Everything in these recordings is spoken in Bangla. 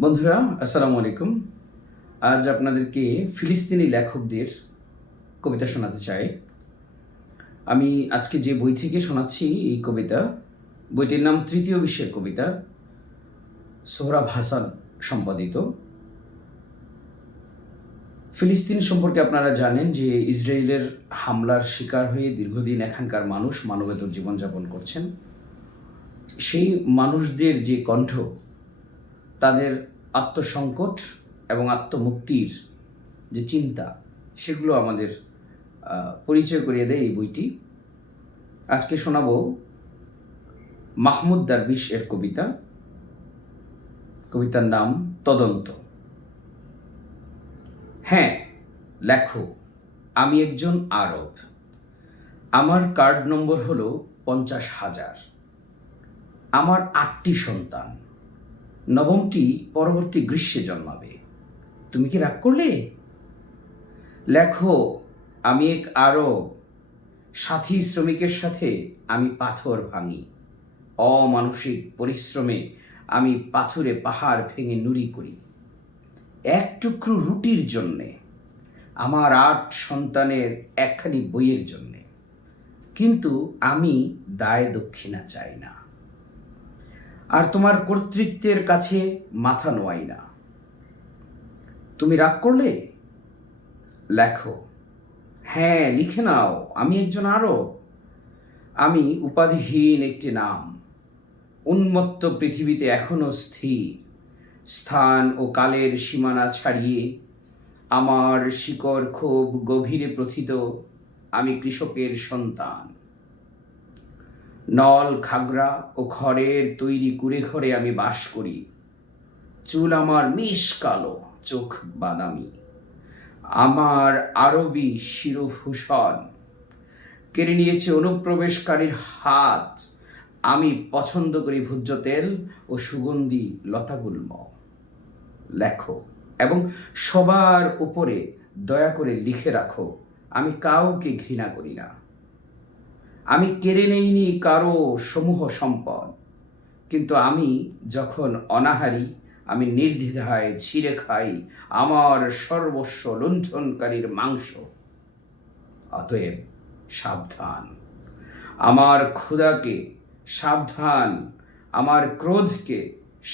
বন্ধুরা, আসসালামু আলাইকুম। আজ আপনাদেরকে ফিলিস্তিনি লেখকদের কবিতা শোনাতে চাই। আমি আজকে যে বই থেকে শোনাচ্ছি এই কবিতা, বইটির নাম তৃতীয় বিশ্বের কবিতা, সোহরাব হাসান সম্পাদিত। ফিলিস্তিন সম্পর্কে আপনারা জানেন যে ইসরায়েলের হামলার শিকার হয়ে দীর্ঘদিন এখানকার মানুষ মানবেতর জীবনযাপন করছেন। সেই মানুষদের যে কণ্ঠ, তাদের আত্মসংকট এবং আত্মমুক্তির যে চিন্তা, সেগুলো আমাদের পরিচয় করিয়ে দেয় এই বইটি। আজকে শোনাব মাহমুদ দারবিশ এর কবিতা। কবিতার নাম তদন্ত। হ্যাঁ, লেখো, আমি একজন আরব। আমার কার্ড নম্বর হলো 50,000। আমার 8টি সন্তান, নবমটি পরবর্তী গ্রীষ্মে জন্মাবে। তুমি কি রাগ করলে? লেখো, আমি এক আরব। সাথী শ্রমিকের সাথে আমি পাথর ভাঙি। অমানসিক পরিশ্রমে আমি পাথুরে পাহাড় ভেঙে নুড়ি করি এক টুকরো রুটির জন্যে, আমার 8 সন্তানের একখানি বইয়ের জন্যে। কিন্তু আমি দায় দক্ষিণা চাই না, আর তোমার কর্তৃত্বের কাছে মাথা নোয়াই না। তুমি রাগ করলে? লেখো, হ্যাঁ লিখে নাও, আমি একজন আরব। আমি উপাধিহীন একটি নাম, উন্মত্ত পৃথিবীতে এখনো স্থির। স্থান ও কালের সীমানা ছাড়িয়ে আমার শিকড় খুব গভীরে প্রথিত। আমি কৃষকের সন্তান। নল খাগড়া ও খড়ের তৈরি কুড়ে ঘরে আমি বাস করি। চুল আমার মিশ কালো, চোখ বাদামি। আমার আরবি শিরভূষণ কেড়ে নিয়েছে অনুপ্রবেশকারীর হাত। আমি পছন্দ করি ভোজ্য তেল ও সুগন্ধি লতাগুল্ম। লেখো, এবং সবার উপরে দয়া করে লিখে রাখো, আমি কাউকে ঘৃণা করি না। আমি কেড়ে নেইনি কারো সমূহ সম্পদ, কিন্তু আমি যখন অনাহারী, আমি নির্দ্বিধায় ছিঁড়ে খাই আমার সর্বস্ব লুণ্ঠনকারীর মাংস। অতএব সাবধান, আমার ক্ষুধাকে সাবধান, আমার ক্রোধকে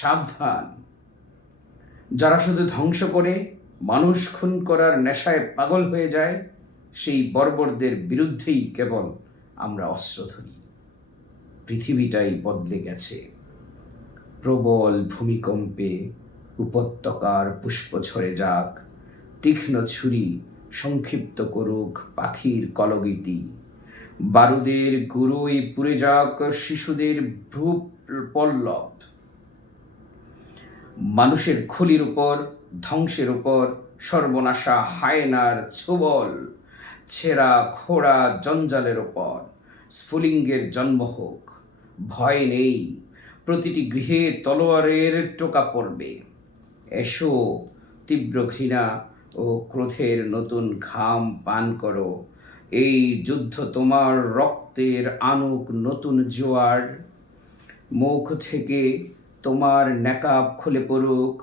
সাবধান। যারা শুধু ধ্বংস করে, মানুষ খুন করার নেশায় পাগল হয়ে যায়, সেই বর্বরদের বিরুদ্ধেই কেবল আমরা অস্ত্র ধরি। পৃথিবীটাই বদলে গেছে। প্রবল ভূমিকম্পে উপত্যকার পুষ্প ঝরে যাক, তীক্ষ্ণ ছুরি সংক্ষিপ্ত করুক পাখির কলগীতি। বারুদের গুঁড়োই পুড়ে যাক শিশুদের ভ্রূ পল্লব। মানুষের খুলির উপর, ধ্বংসের উপর সর্বনাশা হায়নার ছোবল। ছেঁড়া খোড়া জঞ্জালের ওপর স্ফুলিঙ্গের জন্ম হোক। ভয় নেই, প্রতিটি গৃহে তলোয়ারের টোকা পড়বে। এসো, তীব্র ঘৃণা ও ক্রোধের নতুন ঘাম পান করো। এই যুদ্ধ তোমার রক্তের আনুক নতুন জোয়ার। মুখ থেকে তোমার নেকাব খুলে পড়ুক।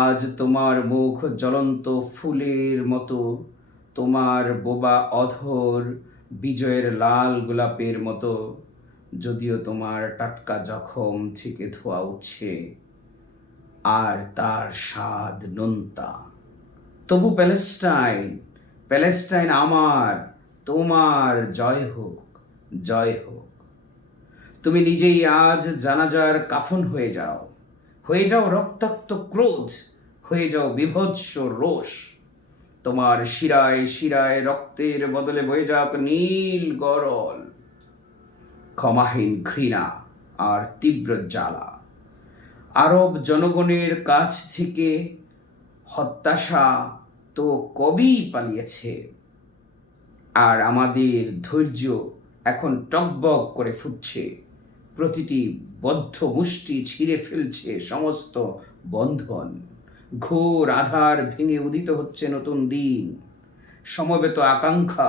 আজ তোমার মুখ জ্বলন্ত ফুলের মতো, তোমার বোবা অধর বিজয়ের লাল গোলাপের মতো। যদিও তোমার টাটকা জখম থেকে ধোঁয়া উঠছে, আর তার স্বাদ নোনতা, তবু প্যালেস্টাইন, প্যালেস্টাইন আমার, তোমার জয় হোক, জয় হোক। তুমি নিজেই আজ জানাজার কাফন হয়ে যাও, হয়ে যাও রক্তাক্ত ক্রোধ, হয়ে যাও বিভৎস রোষ। তোমার শিরায় শিরায় রক্তের বদলে বয়ে যাক নীল গরল। ক্ষমাহীন ঘৃণা আর তীব্র জ্বালা। আরব জনগণের কাছ থেকে হতাশা তো কবেই পালিয়েছে, আর আমাদের ধৈর্য এখন টকবক করে ফুটছে। প্রতিটি বদ্ধ মুষ্টি ছিঁড়ে ফেলছে সমস্ত বন্ধন। ঘোর আধার ভেঙে উদিত হচ্ছে নতুন দিন। সমবেত আকাঙ্ক্ষা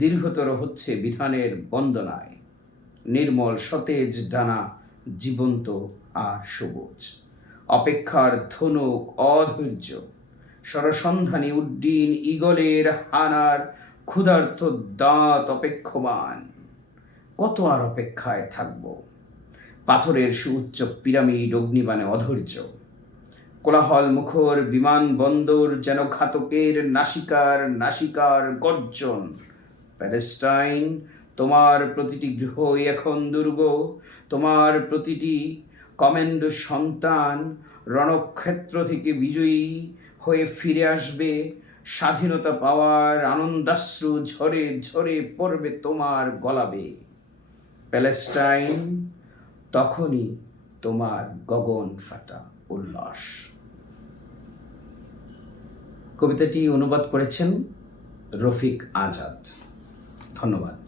দীর্ঘতর হচ্ছে বিধানের বন্দনায়। নির্মল সতেজ ডানা, জীবন্ত আর সবুজ। অপেক্ষার ধনুক অধৈর্য, সরসন্ধানী উড্ডীন ঈগলের হানার ক্ষুধার্ত দাঁত অপেক্ষমান। কত আর অপেক্ষায় থাকব? পাথরের সুউচ্চ পিরামিড অগ্নিবাণে অধৈর্য, কোলাহল মুখর বিমানবন্দর যেন ঘাতকের নাসিকার নাসিকার গর্জন। প্যালেস্টাইন, তোমার প্রতিটি গৃহই এখন দুর্গ, তোমার প্রতিটি কমেন্ডো সন্তান রণক্ষেত্র থেকে বিজয়ী হয়ে ফিরে আসবে। স্বাধীনতা পাওয়ার আনন্দাশ্রু ঝরে ঝরে পড়বে তোমার গলাবে। প্যালেস্টাইন, তখনই তোমার গগন ফাটা উল্লাস। কবিতাটি অনুবাদ করেছেন রফিক আজাদ। ধন্যবাদ।